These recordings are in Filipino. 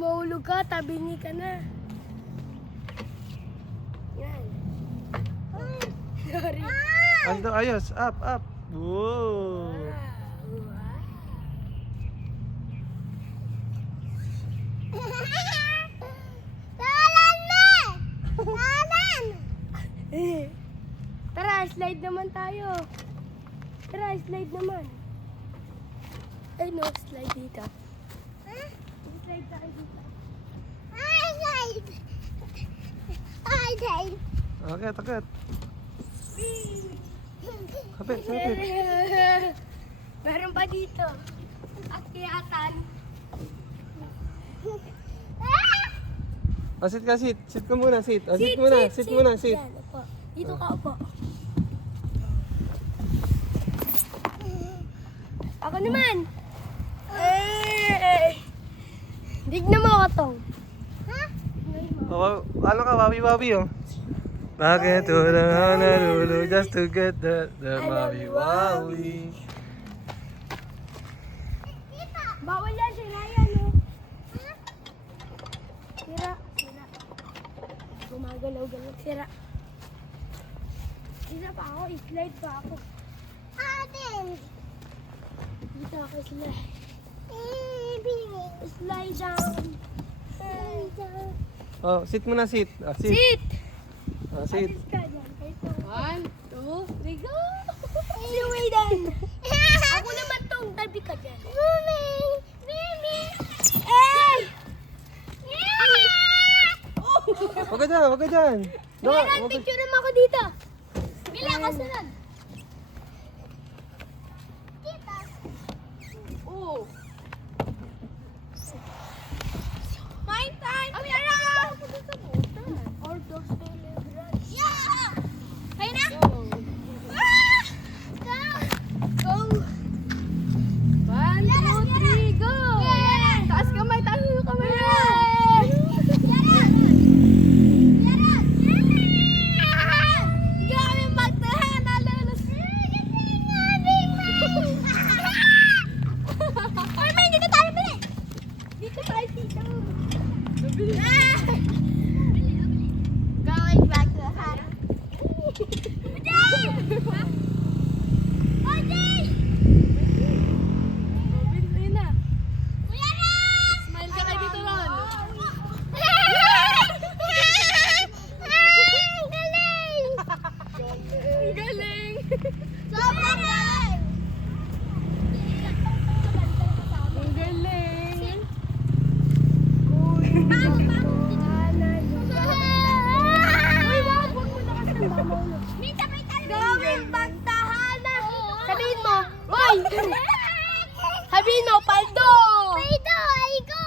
mahulog ka, tabingi ka na. Yan. Sorry. Ando, ayos. Up, up. Whoa. Tara, slide naman tayo. Tara, slide naman. Ay no, slide dito. Slide tayo dito. Akit, akit. Kapit, kapit. Meron pa dito. Akyatan. Sit ka, sit. Sit ka muna, sit. Sit muna, sit muna, sit. Yan, upo. Dito ka, upo. Ako naman. Tignan mo ako tong. Oh, ano ka, wabi-wabi oh. Bakit wala na lulu just to get the wabi-wabi. Bawal yan, sira yan oh. Sira, sira. Gumagalaw-galaw, sira. Isa pa ako, slide pa ako. Dito ako slide. Slide down. Slide down. Oh, sit muna, sit. Ah, sit. Sit! Ah, sit. Alis ka dyan. Ito. 1, 2, 3, go! Si Waydan. Ako naman tong tabi ka dyan. Wag ka dyan, wag ka dyan. Kailan picture naman ako dito. Bila ka sunod. Oh! My time! Kami around! All dogs deliverance. Yeah! Kaya na? Ah! Go! 1, 2, 3, go! Taas kamay, taas yung kamay! Grabe magtahan, nalalas. Ay, may dito tayo pili. Dito tayo dito. Going back to the house. Ayun na. Kuya Ron! Smile ka kay dito, Ron. Galing! Ang galing! Sobrang galing! Ang galing! Gawin pagtahanan! Sabihin mo, Hoy! Sabihin mo, Paldo! Paldo, ay ko!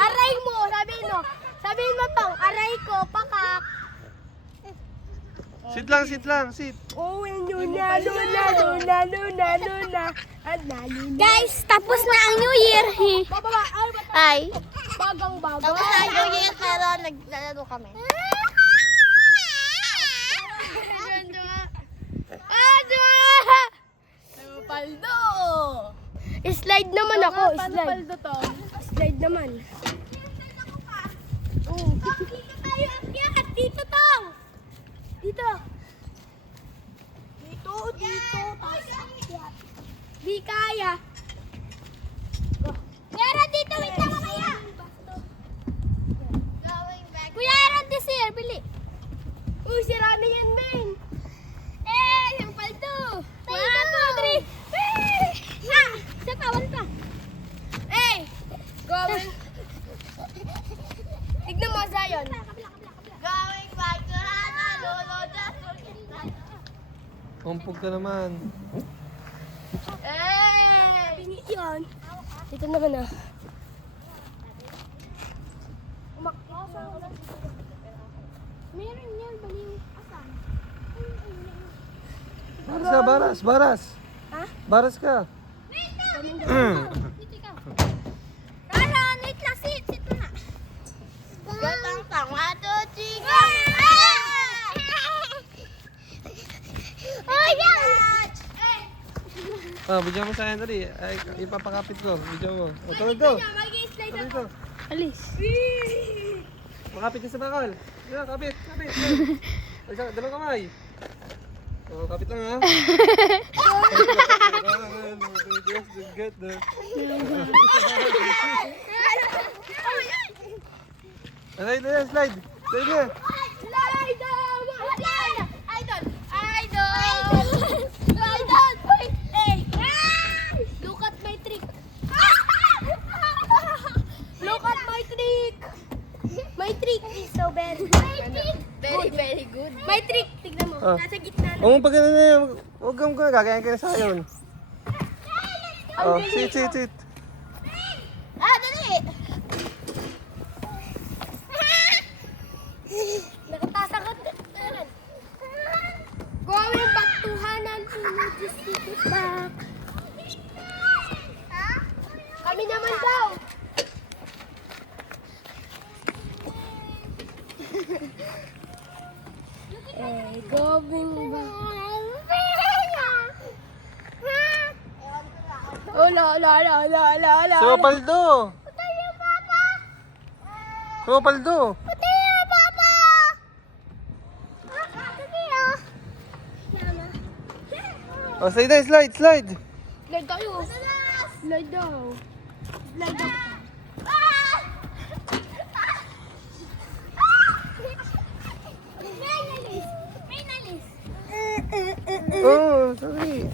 Aray mo, sabihin mo. Sabihin mo tong, aray ko, pakak. Sit lang, sit lang, sit. Oh, luna, luna, luna, luna, luna. At naluna. Guys, tapos na ang New Year. Bababa, ay, bagang bago. Tapos na yung New Year, pero naglalaro kami. Paldo! Slide naman ako, Paano slide. paldo to? Slide naman. Oh, dito tayo akyat. Dito tong. Dito. Dito, dito. Taas akyat. Di kaya. Kuya Ron, dito. Wait lang mamaya. Kuya Ron, this here. Bili. Uy, sira na yan, men. Yung paldo. 1, 2, 3. Isa pa, wala pa. Going. Tignan mo, Zion. Going back to Honolulu, just to get that. Umpog ka naman. Pingi yun. Dito naman ah. Meron yan, baliw. Asan? Baras ka, baras, baras. Ha? Baras ka. Dito ka. Karan, wait lang. Sit mo na. Gatang tang, 1, 2, 3, go! Oh, yan! Ah, bigyan mo sa akin dali. Ay, ipapakapit ko. Bigyan mo. O, tuloy ko. Mag-i-slide Tuloy ako. ko. Alis. Makapit ka sa bakal. Yan, kapit. Ay, dalawang kamay. Oh, kapit lang ha. Just to get the... Slide na yan, slide. Slide na. Look at my trick. Look at my trick. My trick is so very Very good. My trick, tignan mo. Ah. Nasa gitna na. Huwag mo pag ano yan. Huwag kang gagayan ka na sa ayon. Oh, sit. Dali. Nakatasakot. Going back to Hanan. Just take it back. Kami naman daw. Going back. Oh, la. Sumapaldo. Sumapaldo. Oh, slide na, slide. Slide tayo. Slide daw. Slide daw. Oh, sorry.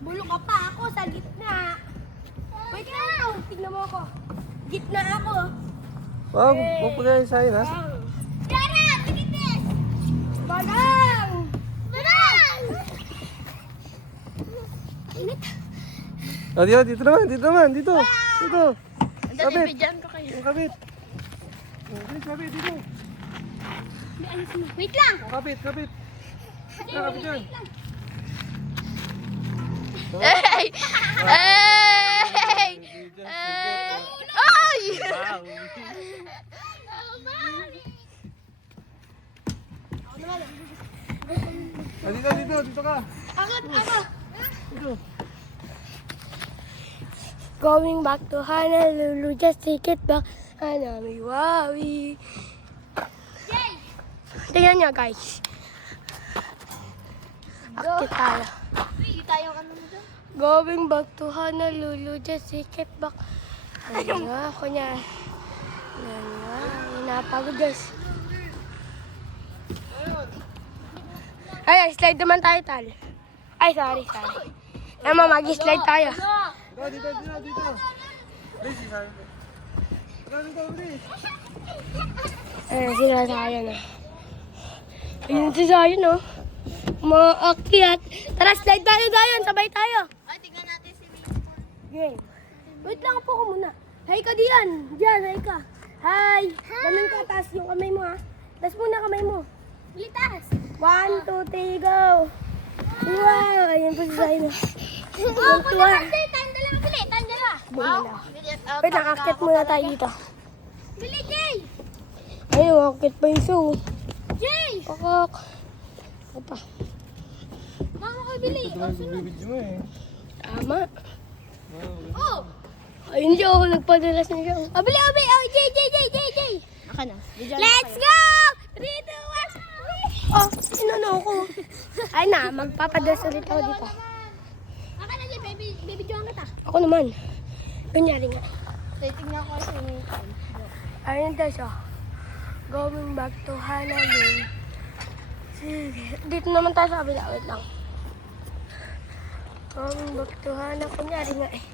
Bulok ka pa ako sa gitna. Wait lang. Tignan mo ako. Gitna ako. Wow, huwag pa ganyan sa akin ha. Yara! Tigitis! Bagang! Init. Oh, dito naman. Dito. Kapit. Dyan ko kayo. Yung kapit. Oh, kapit, dito. Wait lang. Oh, kapit. Kapit dyan. Hey! Hey! Ay! Dito ka. Dito. Going back to Honolulu, just take it back. Hanami Wawi. Tingnan nyo guys. Akit tayo. Going back to Honolulu, just take it back. Ano nga, kunya. Napagod guys. Ay, slide naman tayo, tal. Ay, sorry. Naman, mag-slide tayo. Dito. Please, isahin mo. Dito, please. Ayan, sila tayo na. Ayun si Zion, no? Maakyat. Tara, slide tayo, Zion. Sabay tayo. Ay, tignan natin si Game. Wait lang po ko muna. Hi ka diyan. Diyan, hi ka. Hi. Ganun ka, taas yung kamay mo, ha. Taas muna kamay mo. Litas. 1, 2, 3, go. Wow, ayun po si Zion. Oh, punta ka dito. Tandala ka pili. Tandala. Wow. Wait lang, akyat muna tayo dito. Bili, Jay. Ayun, akyat pa yung show. Jay. Kakak. Opa. Mama ko bili. Ito naman bibidyo mo eh. Tama. Oh. Ayun siya, oh, nagpadala siya siya. Bili. Oh, Jay. Aka na. Let's go. 3, 2, 1. Oh, sinano ko. Ay na, magpapadas ulit ako dito. Aka na, Jay. Baby Joan kita. Ako naman. Kunyari nga. Tingnan ko kasi may Ayun tayo siya. Going back to Honolulu. Sige. Dito naman tayo sa kabila. Wait lang. Going back to Honolulu. Kunyari nga eh.